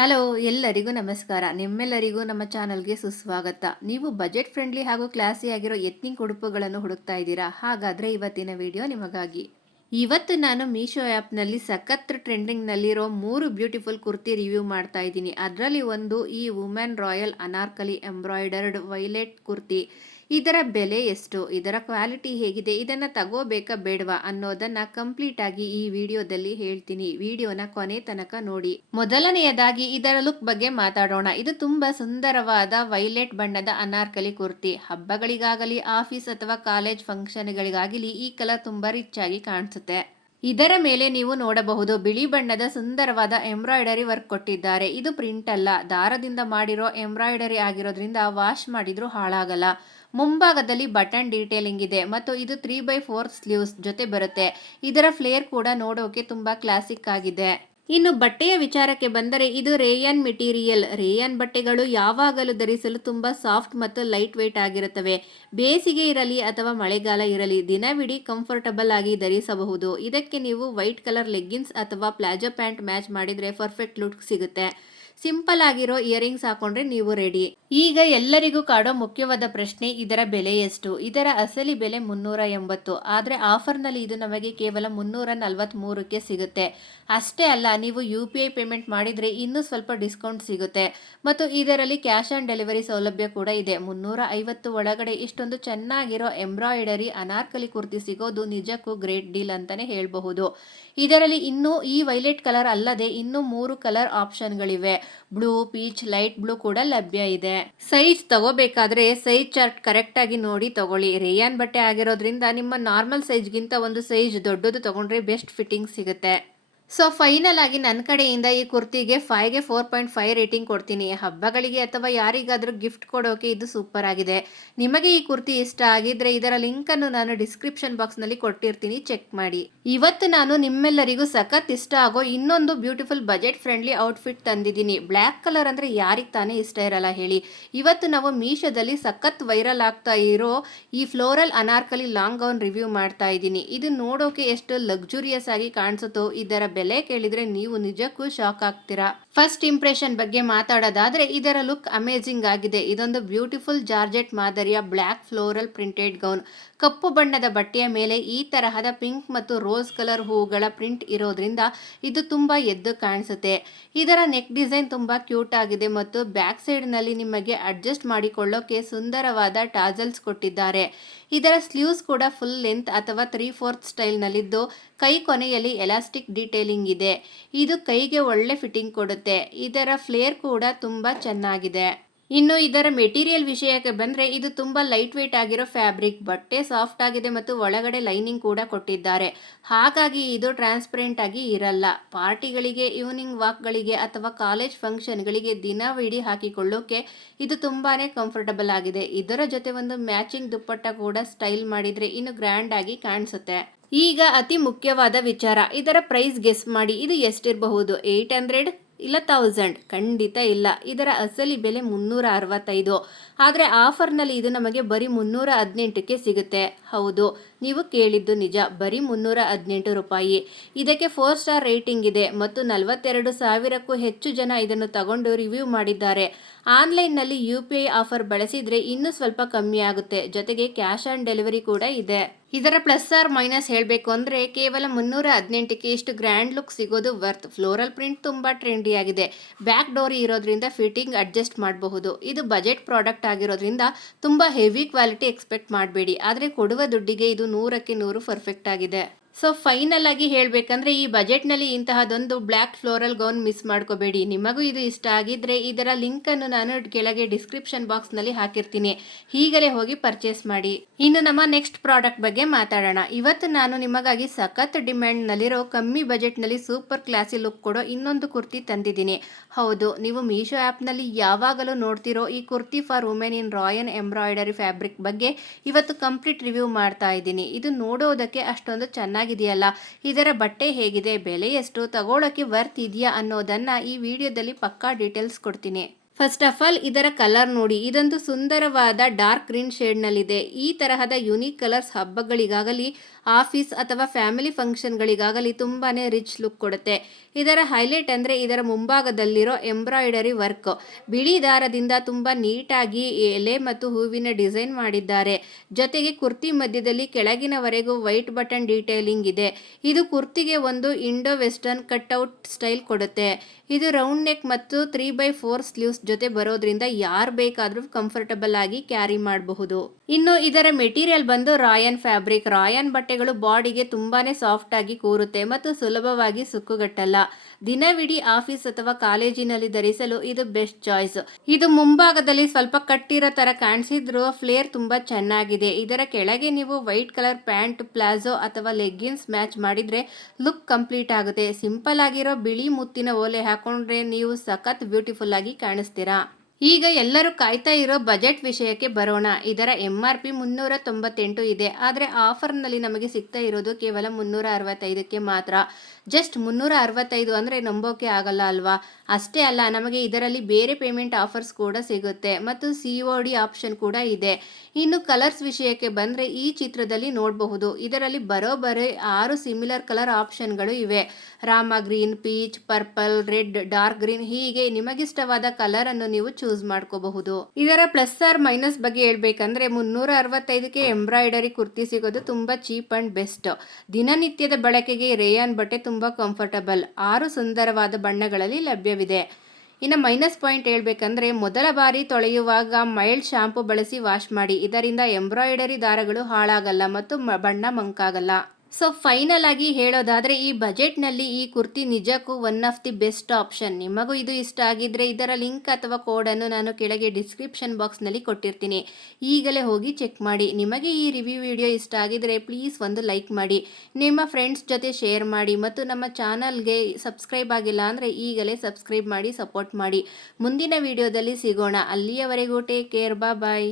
Hello ಎಲ್ಲರಿಗೂ ನಮಸ್ಕಾರ. ನಿಮ್ಮೆಲ್ಲರಿಗೂ ನಮ್ಮ ಚಾನಲ್ಗೆ ಸುಸ್ವಾಗತ. ನೀವು ಬಜೆಟ್ ಫ್ರೆಂಡ್ಲಿ ಹಾಗೂ ಕ್ಲಾಸಿ ಆಗಿರೋ ಎತ್ನಿಕ್ ಉಡುಪುಗಳನ್ನು ಹುಡುಕ್ತಾ ಇದ್ದೀರಾ? ಹಾಗಾದರೆ ಇವತ್ತಿನ ವಿಡಿಯೋ ನಿಮಗಾಗಿ. ಇವತ್ತು ನಾನು ಮೀಶೋ ಆ್ಯಪ್ನಲ್ಲಿ ಸಖತ್ ಟ್ರೆಂಡಿಂಗ್ನಲ್ಲಿರೋ 3 ಬ್ಯೂಟಿಫುಲ್ ಕುರ್ತಿ ರಿವ್ಯೂ ಮಾಡ್ತಾ ಇದ್ದೀನಿ. ಅದರಲ್ಲಿ ಒಂದು ಈ women royal Anarkali embroidered violet kurti. ಇದರ ಬೆಲೆ ಎಷ್ಟು, ಇದರ ಕ್ವಾಲಿಟಿ ಹೇಗಿದೆ, ಇದನ್ನು ತಗೋಬೇಕಾ ಬೇಡವಾ ಅನ್ನೋದನ್ನ ಕಂಪ್ಲೀಟ್ ಆಗಿ ಈ ವಿಡಿಯೋದಲ್ಲಿ ಹೇಳ್ತೀನಿ. ವಿಡಿಯೋನ ಕೊನೆ ತನಕ ನೋಡಿ. ಮೊದಲನೆಯದಾಗಿ ಇದರ ಲುಕ್ ಬಗ್ಗೆ ಮಾತಾಡೋಣ. ಇದು ತುಂಬಾ ಸುಂದರವಾದ ವೈಲೆಟ್ ಬಣ್ಣದ ಅನಾರ್ಕಲಿ ಕುರ್ತಿ. ಹಬ್ಬಗಳಿಗಾಗಲಿ ಆಫೀಸ್ ಅಥವಾ ಕಾಲೇಜ್ ಫಂಕ್ಷನ್ಗಳಿಗಾಗಲಿ ಈ ಕಲರ್ ತುಂಬಾ ರಿಚ್ ಆಗಿ ಕಾಣಿಸುತ್ತೆ. ಇದರ ಮೇಲೆ ನೀವು ನೋಡಬಹುದು ಬಿಳಿ ಬಣ್ಣದ ಸುಂದರವಾದ ಎಂಬ್ರಾಯ್ಡರಿ ವರ್ಕ್ ಕೊಟ್ಟಿದ್ದಾರೆ. ಇದು ಪ್ರಿಂಟ್ ಅಲ್ಲ, ದಾರದಿಂದ ಮಾಡಿರೋ ಎಂಬ್ರಾಯ್ಡರಿ ಆಗಿರೋದ್ರಿಂದ ವಾಶ್ ಮಾಡಿದ್ರೂ ಹಾಳಾಗಲ್ಲ. ಮುಂಭಾಗದಲ್ಲಿ ಬಟನ್ ಡೀಟೇಲಿಂಗ್ ಇದೆ ಮತ್ತು ಇದು 3/4 ಸ್ಲೀವ್ಸ್ ಜೊತೆ ಬರುತ್ತೆ. ಇದರ ಫ್ಲೇರ್ ಕೂಡ ನೋಡೋಕೆ ತುಂಬಾ ಕ್ಲಾಸಿಕ್ ಆಗಿದೆ. ಇನ್ನು ಬಟ್ಟೆಯ ವಿಚಾರಕ್ಕೆ ಬಂದರೆ ಇದು ರೇಯನ್ ಮೆಟೀರಿಯಲ್. ರೇಯನ್ ಬಟ್ಟೆಗಳು ಯಾವಾಗಲೂ ಧರಿಸಲು ತುಂಬಾ ಸಾಫ್ಟ್ ಮತ್ತು ಲೈಟ್ ವೇಟ್ ಆಗಿರುತ್ತವೆ. ಬೇಸಿಗೆ ಇರಲಿ ಅಥವಾ ಮಳೆಗಾಲ ಇರಲಿ ದಿನವಿಡೀ ಕಂಫರ್ಟಬಲ್ ಆಗಿ ಧರಿಸಬಹುದು. ಇದಕ್ಕೆ ನೀವು ವೈಟ್ ಕಲರ್ ಲೆಗ್ಗಿನ್ಸ್ ಅಥವಾ ಪ್ಲಾಜೋ ಪ್ಯಾಂಟ್ ಮ್ಯಾಚ್ ಮಾಡಿದ್ರೆ ಪರ್ಫೆಕ್ಟ್ ಲುಕ್ ಸಿಗುತ್ತೆ. ಸಿಂಪಲ್ ಆಗಿರೋ ಇಯರಿಂಗ್ಸ್ ಹಾಕೊಂಡ್ರೆ ನೀವು ರೆಡಿ. ಈಗ ಎಲ್ಲರಿಗೂ ಕಾಡೋ ಮುಖ್ಯವಾದ ಪ್ರಶ್ನೆ, ಇದರ ಬೆಲೆ ಎಷ್ಟು? ಇದರ ಅಸಲಿ ಬೆಲೆ 380, ಆದರೆ ಆಫರ್ನಲ್ಲಿ ಇದು ನಮಗೆ ಕೇವಲ 343ಕ್ಕೆ ಸಿಗುತ್ತೆ. ಅಷ್ಟೇ ಅಲ್ಲ, ನೀವು UPI ಪೇಮೆಂಟ್ ಮಾಡಿದರೆ ಇನ್ನೂ ಸ್ವಲ್ಪ ಡಿಸ್ಕೌಂಟ್ ಸಿಗುತ್ತೆ ಮತ್ತು ಇದರಲ್ಲಿ ಕ್ಯಾಶ್ ಆನ್ ಡೆಲಿವರಿ ಸೌಲಭ್ಯ ಕೂಡ ಇದೆ. 350 ಒಳಗಡೆ ಇಷ್ಟೊಂದು ಚೆನ್ನಾಗಿರೋ ಎಂಬ್ರಾಯ್ಡರಿ ಅನಾರ್ಕಲಿ ಕುರ್ತಿ ಸಿಗೋದು ನಿಜಕ್ಕೂ ಗ್ರೇಟ್ ಡೀಲ್ ಅಂತಾನೆ ಹೇಳಬಹುದು. ಇದರಲ್ಲಿ ಇನ್ನೂ ಈ ವೈಲೆಟ್ ಕಲರ್ ಅಲ್ಲದೆ ಇನ್ನೂ 3 ಕಲರ್ ಆಪ್ಷನ್ಗಳಿವೆ. ಬ್ಲೂ, ಪೀಚ್, ಲೈಟ್ ಬ್ಲೂ ಕೂಡ ಲಭ್ಯ ಇದೆ. ಸೈಜ್ ತಗೋಬೇಕಾದ್ರೆ ಸೈಜ್ ಚಾರ್ಟ್ ಕರೆಕ್ಟ್ ಆಗಿ ನೋಡಿ ತಗೊಳ್ಳಿ. ರೇಯಾನ್ ಬಟ್ಟೆ ಆಗಿರೋದ್ರಿಂದ ನಿಮ್ಮ ನಾರ್ಮಲ್ ಸೈಜ್ಗಿಂತ ಒಂದು ಸೈಜ್ ದೊಡ್ಡದು ತಗೊಂಡ್ರೆ ಬೆಸ್ಟ್ ಫಿಟ್ಟಿಂಗ್ ಸಿಗುತ್ತೆ. ಸೊ ಫೈನಲ್ ಆಗಿ ನನ್ನ ಕಡೆಯಿಂದ ಈ ಕುರ್ತಿಗೆ 5ಗೆ 4.5 ರೇಟಿಂಗ್ ಕೊಡ್ತೀನಿ. ಹಬ್ಬಗಳಿಗೆ ಅಥವಾ ಯಾರಿಗಾದರೂ ಗಿಫ್ಟ್ ಕೊಡೋಕೆ ಇದು ಸೂಪರ್ ಆಗಿದೆ. ನಿಮಗೆ ಈ ಕುರ್ತಿ ಇಷ್ಟ ಆಗಿದ್ರೆ ಇದರ ಲಿಂಕನ್ನು ನಾನು ಡಿಸ್ಕ್ರಿಪ್ಷನ್ ಬಾಕ್ಸ್ನಲ್ಲಿ ಕೊಟ್ಟಿರ್ತೀನಿ, ಚೆಕ್ ಮಾಡಿ. ಇವತ್ತು ನಾನು ನಿಮ್ಮೆಲ್ಲರಿಗೂ ಸಖತ್ ಇಷ್ಟ ಆಗೋ ಇನ್ನೊಂದು ಬ್ಯೂಟಿಫುಲ್ ಬಜೆಟ್ ಫ್ರೆಂಡ್ಲಿ ಔಟ್ಫಿಟ್ ತಂದಿದ್ದೀನಿ. ಬ್ಲ್ಯಾಕ್ ಕಲರ್ ಅಂದರೆ ಯಾರಿಗೆ ತಾನೇ ಇಷ್ಟ ಇರಲ್ಲ ಹೇಳಿ. ಇವತ್ತು ನಾವು ಮೀಶೋದಲ್ಲಿ ಸಖತ್ ವೈರಲ್ ಆಗ್ತಾ ಇರೋ ಈ floral Anarkali long gown review ಮಾಡ್ತಾ ಇದ್ದೀನಿ. ಇದು ನೋಡೋಕೆ ಎಷ್ಟು ಲಕ್ಸುರಿಯಸ್ ಆಗಿ ಕಾಣಿಸುತ್ತೋ ಇದರ ಬೆಲೆ ಕೇಳಿದ್ರೆ ನೀವು ನಿಜಕ್ಕೂ ಶಾಕ್ ಆಗ್ತೀರಾ. ಫಸ್ಟ್ ಇಂಪ್ರೆಷನ್ ಬಗ್ಗೆ ಮಾತಾಡೋದಾದ್ರೆ ಇದರ ಲುಕ್ ಅಮೇಜಿಂಗ್ ಆಗಿದೆ. ಇದೊಂದು ಬ್ಯೂಟಿಫುಲ್ ಜಾರ್ಜೆಟ್ ಮಾದರಿಯ ಬ್ಲ್ಯಾಕ್ ಫ್ಲೋರಲ್ ಪ್ರಿಂಟೆಡ್ ಗೌನ್. ಕಪ್ಪು ಬಣ್ಣದ ಬಟ್ಟೆಯ ಮೇಲೆ ಈ ತರಹದ ಪಿಂಕ್ ಮತ್ತು ರೋಸ್ ಕಲರ್ ಹೂಗಳ ಪ್ರಿಂಟ್ ಇರೋದ್ರಿಂದ ಇದು ತುಂಬಾ ಎದ್ದು ಕಾಣಿಸುತ್ತೆ. ಇದರ ನೆಕ್ ಡಿಸೈನ್ ತುಂಬಾ ಕ್ಯೂಟ್ ಆಗಿದೆ ಮತ್ತು ಬ್ಯಾಕ್ ಸೈಡ್ ನಲ್ಲಿ ನಿಮಗೆ ಅಡ್ಜಸ್ಟ್ ಮಾಡಿಕೊಳ್ಳೋಕೆ ಸುಂದರವಾದ ಟಾಜಲ್ಸ್ ಕೊಟ್ಟಿದ್ದಾರೆ. ಇದರ ಸ್ಲೀವ್ಸ್ ಕೂಡ ಫುಲ್ ಲೆಂತ್ ಅಥವಾ 3/4 ಸ್ಟೈಲ್ ನಲ್ಲಿದ್ದು ಕೈ ಕೊನೆಯಲ್ಲಿ ಎಲಾಸ್ಟಿಕ್ ಡೀಟೇಲಿಂಗ್ ಇದೆ. ಇದು ಕೈಗೆ ಒಳ್ಳೆ ಫಿಟ್ಟಿಂಗ್ ಕೊಡುತ್ತೆ. ಇದರ ಫ್ಲೇರ್ ಕೂಡ ತುಂಬಾ ಚೆನ್ನಾಗಿದೆ. ಇನ್ನು ಇದರ ಮೆಟೀರಿಯಲ್ ವಿಷಯಕ್ಕೆ ಬಂದರೆ ಇದು ತುಂಬ ಲೈಟ್ ವೇಟ್ ಆಗಿರೋ ಫ್ಯಾಬ್ರಿಕ್. ಬಟ್ಟೆ ಸಾಫ್ಟ್ ಆಗಿದೆ ಮತ್ತು ಒಳಗಡೆ ಲೈನಿಂಗ್ ಕೂಡ ಕೊಟ್ಟಿದ್ದಾರೆ. ಹಾಗಾಗಿ ಇದು ಟ್ರಾನ್ಸ್ಪರೆಂಟ್ ಆಗಿ ಇರಲ್ಲ. ಪಾರ್ಟಿಗಳಿಗೆ, ಈವ್ನಿಂಗ್ ವಾಕ್ಗಳಿಗೆ ಅಥವಾ ಕಾಲೇಜ್ ಫಂಕ್ಷನ್ಗಳಿಗೆ ದಿನವಿಡೀ ಹಾಕಿಕೊಳ್ಳೋಕೆ ಇದು ತುಂಬಾ ಕಂಫರ್ಟಬಲ್ ಆಗಿದೆ. ಇದರ ಜೊತೆ ಒಂದು ಮ್ಯಾಚಿಂಗ್ ದುಪ್ಪಟ್ಟ ಕೂಡ ಸ್ಟೈಲ್ ಮಾಡಿದರೆ ಇನ್ನು ಗ್ರ್ಯಾಂಡ್ ಆಗಿ ಕಾಣಿಸುತ್ತೆ. ಈಗ ಅತಿ ಮುಖ್ಯವಾದ ವಿಚಾರ, ಇದರ ಪ್ರೈಸ್ ಗೆಸ್ ಮಾಡಿ. ಇದು ಎಷ್ಟಿರಬಹುದು? 800 ಇಲ್ಲ 1000? ಖಂಡಿತ ಇಲ್ಲ. ಇದರ ಅಸಲಿ ಬೆಲೆ 365, ಆದರೆ ಆಫರ್ನಲ್ಲಿ ಇದು ನಮಗೆ ಬರೀ 318ಕ್ಕೆ ಸಿಗುತ್ತೆ. ಹೌದು, ನೀವು ಕೇಳಿದ್ದು ನಿಜ, ಬರೀ 318 ರೂಪಾಯಿ. ಇದಕ್ಕೆ 4 ಸ್ಟಾರ್ ರೇಟಿಂಗ್ ಇದೆ ಮತ್ತು 42,000ಕ್ಕೂ ಹೆಚ್ಚು ಜನ ಇದನ್ನು ತಗೊಂಡು ರಿವ್ಯೂ ಮಾಡಿದ್ದಾರೆ. ಆನ್ಲೈನ್ನಲ್ಲಿ UPI ಆಫರ್ ಬಳಸಿದರೆ ಇನ್ನೂ ಸ್ವಲ್ಪ ಕಮ್ಮಿ ಆಗುತ್ತೆ. ಜೊತೆಗೆ ಕ್ಯಾಶ್ ಆನ್ ಡೆಲಿವರಿ ಕೂಡ ಇದೆ. ಇದರ ಪ್ಲಸ್ ಆರ್ ಮೈನಸ್ ಹೇಳಬೇಕು ಅಂದರೆ ಕೇವಲ 318ಕ್ಕೆ ಇಷ್ಟು ಗ್ರ್ಯಾಂಡ್ ಲುಕ್ ಸಿಗೋದು ವರ್ತ್. ಫ್ಲೋರಲ್ ಪ್ರಿಂಟ್ ತುಂಬ ಟ್ರೆಂಡಿ ಆಗಿದೆ. ಬ್ಯಾಕ್ ಡೋರಿ ಇರೋದ್ರಿಂದ ಫಿಟ್ಟಿಂಗ್ ಅಡ್ಜಸ್ಟ್ ಮಾಡಬಹುದು. ಇದು ಬಜೆಟ್ ಪ್ರಾಡಕ್ಟ್ ಆಗಿರೋದ್ರಿಂದ ತುಂಬ ಹೆವಿ ಕ್ವಾಲಿಟಿ ಎಕ್ಸ್ಪೆಕ್ಟ್ ಮಾಡಬೇಡಿ, ಆದರೆ ಕೊಡುವ ದುಡ್ಡಿಗೆ ಇದು 100ಕ್ಕೆ 100 ಪರ್ಫೆಕ್ಟ್ ಆಗಿದೆ. ಸೊ ಫೈನಲ್ ಆಗಿ ಹೇಳಬೇಕಂದ್ರೆ ಈ ಬಜೆಟ್ನಲ್ಲಿ ಇಂತಹದೊಂದು ಬ್ಲ್ಯಾಕ್ ಫ್ಲೋರಲ್ ಗೌನ್ ಮಿಸ್ ಮಾಡ್ಕೋಬೇಡಿ. ನಿಮಗೂ ಇದು ಇಷ್ಟ ಆಗಿದ್ರೆ ಇದರ ಲಿಂಕನ್ನು ನಾನು ಕೆಳಗೆ ಡಿಸ್ಕ್ರಿಪ್ಷನ್ ಬಾಕ್ಸ್ನಲ್ಲಿ ಹಾಕಿರ್ತೀನಿ, ಈಗಲೇ ಹೋಗಿ ಪರ್ಚೇಸ್ ಮಾಡಿ. ಇನ್ನು ನಮ್ಮ ನೆಕ್ಸ್ಟ್ ಪ್ರಾಡಕ್ಟ್ ಬಗ್ಗೆ ಮಾತಾಡೋಣ. ಇವತ್ತು ನಾನು ನಿಮಗಾಗಿ ಸಖತ್ ಡಿಮ್ಯಾಂಡ್ನಲ್ಲಿರೋ ಕಮ್ಮಿ ಬಜೆಟ್ನಲ್ಲಿ ಸೂಪರ್ ಕ್ಲಾಸಿ ಲುಕ್ ಕೊಡೋ ಇನ್ನೊಂದು ಕುರ್ತಿ ತಂದಿದ್ದೀನಿ. ಹೌದು, ನೀವು ಮೀಶೋ ಆ್ಯಪ್ನಲ್ಲಿ ಯಾವಾಗಲೂ ನೋಡ್ತಿರೋ ಈ kurti for women in Rayan embroidery fabric ಬಗ್ಗೆ ಇವತ್ತು ಕಂಪ್ಲೀಟ್ ರಿವ್ಯೂ ಮಾಡ್ತಾ ಇದ್ದೀನಿ. ಇದು ನೋಡೋದಕ್ಕೆ ಅಷ್ಟೊಂದು ಚೆನ್ನಾಗಿದೆಯಲ್ಲ, ಇದರ ಬಟ್ಟೆ ಹೇಗಿದೆ, ಬೆಲೆ ಎಷ್ಟು, ತಗೊಳ್ಳೋಕೆ ವರ್ತ್ ಇದೆಯಾ ಅನ್ನೋದನ್ನ ಈ ವಿಡಿಯೋದಲ್ಲಿ ಪಕ್ಕಾ ಡೀಟೇಲ್ಸ್ ಕೊಡ್ತೀನಿ. ಫಸ್ಟ್ ಆಫ್ ಆಲ್ ಇದರ ಕಲರ್ ನೋಡಿ. ಇದೊಂದು ಸುಂದರವಾದ ಡಾರ್ಕ್ ಗ್ರೀನ್ ಶೇಡ್ನಲ್ಲಿದೆ. ಈ ತರಹದ ಯುನೀಕ್ ಕಲರ್ಸ್ ಹಬ್ಬಗಳಿಗಾಗಲಿ ಆಫೀಸ್ ಅಥವಾ ಫ್ಯಾಮಿಲಿ ಫಂಕ್ಷನ್ಗಳಿಗಾಗಲಿ ತುಂಬಾ ರಿಚ್ ಲುಕ್ ಕೊಡುತ್ತೆ. ಇದರ ಹೈಲೈಟ್ ಅಂದರೆ ಇದರ ಮುಂಭಾಗದಲ್ಲಿರೋ ಎಂಬ್ರಾಯ್ಡರಿ ವರ್ಕ್. ಬಿಳಿ ದಾರದಿಂದ ತುಂಬ ನೀಟಾಗಿ ಎಲೆ ಮತ್ತು ಹೂವಿನ ಡಿಸೈನ್ ಮಾಡಿದ್ದಾರೆ. ಜೊತೆಗೆ ಕುರ್ತಿ ಮಧ್ಯದಲ್ಲಿ ಕೆಳಗಿನವರೆಗೂ ವೈಟ್ ಬಟನ್ ಡೀಟೇಲಿಂಗ್ ಇದೆ. ಇದು ಕುರ್ತಿಗೆ ಒಂದು ಇಂಡೋ ವೆಸ್ಟರ್ನ್ ಕಟ್ಔಟ್ ಸ್ಟೈಲ್ ಕೊಡುತ್ತೆ. ಇದು ರೌಂಡ್ ನೆಕ್ ಮತ್ತು 3/4 ಸ್ಲೀವ್ಸ್ ಜೊತೆ ಬರೋದ್ರಿಂದ ಯಾರು ಬೇಕಾದರೂ ಕಂಫರ್ಟಬಲ್ ಆಗಿ ಕ್ಯಾರಿ ಮಾಡಬಹುದು. ಇನ್ನು ಇದರ ಮೆಟೀರಿಯಲ್ ಬಂದು ರಾಯನ್ ಫ್ಯಾಬ್ರಿಕ್. ರಾಯನ್ ಬಟ್ಟೆಗಳು ಬಾಡಿಗೆ ತುಂಬಾನೇ ಸಾಫ್ಟ್ ಆಗಿ ಕೂರುತ್ತೆ ಮತ್ತು ಸುಲಭವಾಗಿ ಸುಕ್ಕುಗಟ್ಟಲ್ಲ. ದಿನವಿಡೀ ಆಫೀಸ್ ಅಥವಾ ಕಾಲೇಜಿನಲ್ಲಿ ಧರಿಸಲು ಇದು ಬೆಸ್ಟ್ ಚಾಯ್ಸ್. ಇದು ಮುಂಭಾಗದಲ್ಲಿ ಸ್ವಲ್ಪ ಕಟ್ಟಿರೋ ತರ ಕಾಣಿಸಿದ್ರು ಫ್ಲೇರ್ ತುಂಬಾ ಚೆನ್ನಾಗಿದೆ. ಇದರ ಕೆಳಗೆ ನೀವು ವೈಟ್ ಕಲರ್ ಪ್ಯಾಂಟ್, ಪ್ಲಾಜೋ ಅಥವಾ ಲೆಗ್ಗಿನ್ಸ್ ಮ್ಯಾಚ್ ಮಾಡಿದ್ರೆ ಲುಕ್ ಕಂಪ್ಲೀಟ್ ಆಗುತ್ತೆ. ಸಿಂಪಲ್ ಆಗಿರೋ ಬಿಳಿ ಮುತ್ತಿನ ಓಲೆ ಹಾಕೊಂಡ್ರೆ ನೀವು ಸಖತ್ ಬ್ಯೂಟಿಫುಲ್ ಆಗಿ ಕಾಣಿಸ್ತೀರಾ. ಈಗ ಎಲ್ಲರೂ ಕಾಯ್ತಾ ಇರೋ ಬಜೆಟ್ ವಿಷಯಕ್ಕೆ ಬರೋಣ. ಇದರ MRP 398 ಇದೆ. ಆದರೆ ಆಫರ್ನಲ್ಲಿ ನಮಗೆ ಸಿಗ್ತಾ ಇರೋದು ಕೇವಲ 365ಕ್ಕೆ ಮಾತ್ರ. ಜಸ್ಟ್ 365 ಅಂದರೆ ನಂಬೋಕೆ ಆಗಲ್ಲ ಅಲ್ವಾ? ಅಷ್ಟೇ ಅಲ್ಲ, ನಮಗೆ ಇದರಲ್ಲಿ ಬೇರೆ ಪೇಮೆಂಟ್ ಆಫರ್ಸ್ ಕೂಡ ಸಿಗುತ್ತೆ ಮತ್ತು COD ಆಪ್ಷನ್ ಕೂಡ ಇದೆ. ಇನ್ನು ಕಲರ್ಸ್ ವಿಷಯಕ್ಕೆ ಬಂದರೆ ಈ ಚಿತ್ರದಲ್ಲಿ ನೋಡಬಹುದು. ಇದರಲ್ಲಿ ಬರೋಬ್ಬರಿ 6 ಸಿಮಿಲರ್ ಕಲರ್ ಆಪ್ಷನ್ಗಳು ಇವೆ. Rama green, peach, purple, red, dark green, ಹೀಗೆ ನಿಮಗಿಷ್ಟವಾದ ಕಲರ್ ಅನ್ನು ನೀವು ಚೂಸ್ ಮಾಡ್ಕೋಬಹುದು. ಇದರ ಪ್ಲಸ್ ಆರ್ ಮೈನಸ್ ಬಗ್ಗೆ ಹೇಳ್ಬೇಕಂದ್ರೆ 365ಕ್ಕೆ ಎಂಬ್ರಾಯ್ಡರಿ ಕುರ್ತಿ ಸಿಗೋದು ತುಂಬಾ ಚೀಪ್ ಅಂಡ್ ಬೆಸ್ಟ್. ದಿನನಿತ್ಯದ ಬಳಕೆಗೆ ರೇಯಾನ್ ಬಟ್ಟೆ ತುಂಬಾ ಕಂಫರ್ಟಬಲ್. 6 ಸುಂದರವಾದ ಬಣ್ಣಗಳಲ್ಲಿ ಲಭ್ಯವಿದೆ. ಇನ್ನು ಮೈನಸ್ ಪಾಯಿಂಟ್ ಹೇಳ್ಬೇಕಂದ್ರೆ ಮೊದಲ ಬಾರಿ ತೊಳೆಯುವಾಗ ಮೈಲ್ಡ್ ಶಾಂಪು ಬಳಸಿ ವಾಶ್ ಮಾಡಿ. ಇದರಿಂದ ಎಂಬ್ರಾಯ್ಡರಿ ದಾರಗಳು ಹಾಳಾಗಲ್ಲ ಮತ್ತು ಬಣ್ಣ ಮಂಕಾಗಲ್ಲ. ಸೊ ಫೈನಲ್ ಆಗಿ ಹೇಳೋದಾದರೆ ಈ ಬಜೆಟ್ನಲ್ಲಿ ಈ ಕುರ್ತಿ ನಿಜಕ್ಕೂ one of the best option. ನಿಮಗೂ ಇದು ಇಷ್ಟ ಆಗಿದ್ರೆ ಇದರ ಲಿಂಕ್ ಅಥವಾ ಕೋಡನ್ನು ನಾನು ಕೆಳಗೆ ಡಿಸ್ಕ್ರಿಪ್ಷನ್ ಬಾಕ್ಸ್ನಲ್ಲಿ ಕೊಟ್ಟಿರ್ತೀನಿ. ಈಗಲೇ ಹೋಗಿ ಚೆಕ್ ಮಾಡಿ. ನಿಮಗೆ ಈ ರಿವ್ಯೂ ವಿಡಿಯೋ ಇಷ್ಟ ಆಗಿದ್ರೆ ಪ್ಲೀಸ್ ಒಂದು ಲೈಕ್ ಮಾಡಿ, ನಿಮ್ಮ ಫ್ರೆಂಡ್ಸ್ ಜೊತೆ ಶೇರ್ ಮಾಡಿ ಮತ್ತು ನಮ್ಮ ಚಾನಲ್ಗೆ ಸಬ್ಸ್ಕ್ರೈಬ್ ಆಗಿಲ್ಲ ಅಂದರೆ ಈಗಲೇ ಸಬ್ಸ್ಕ್ರೈಬ್ ಮಾಡಿ ಸಪೋರ್ಟ್ ಮಾಡಿ. ಮುಂದಿನ ವಿಡಿಯೋದಲ್ಲಿ ಸಿಗೋಣ. ಅಲ್ಲಿಯವರೆಗೂ ಟೇಕ್ ಕೇರ್, ಬಾಯ್.